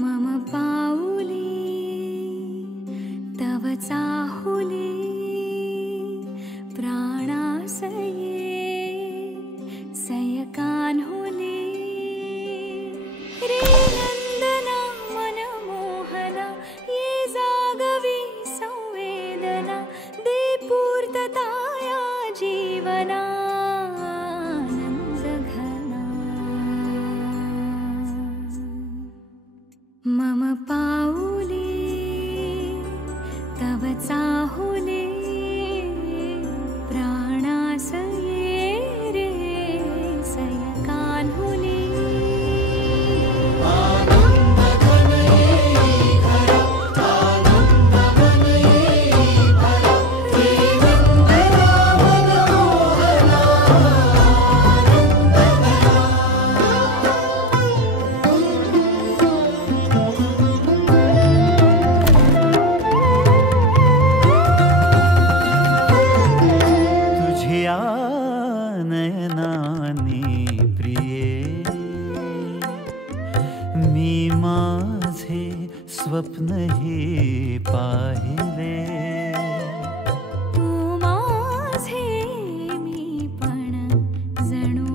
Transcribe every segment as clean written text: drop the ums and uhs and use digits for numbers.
मम पाऊली तव चाहुली प्राणासये सयकान्हुली रे नंदना मनमोहना ये जागवी संवेदना दे पूर्तता या जीवना मम पाऊली तव चाहुली प्राणासये रे सयकान्हुली नयनानी प्रिये मी माझे स्वप्न हे पाहिले तू माझे मी पण जणू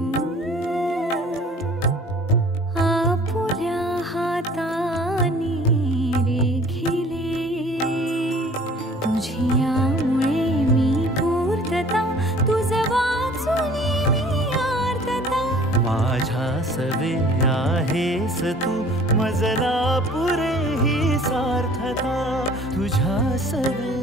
आपुल्या हातानी रेखिले तुझ्यामुळे मी पूर्तता तुझ वाचुनी मी आर्तता माझ्या सवे आहेस तू मजला पुरे ही सार्थता तुझ्या सवे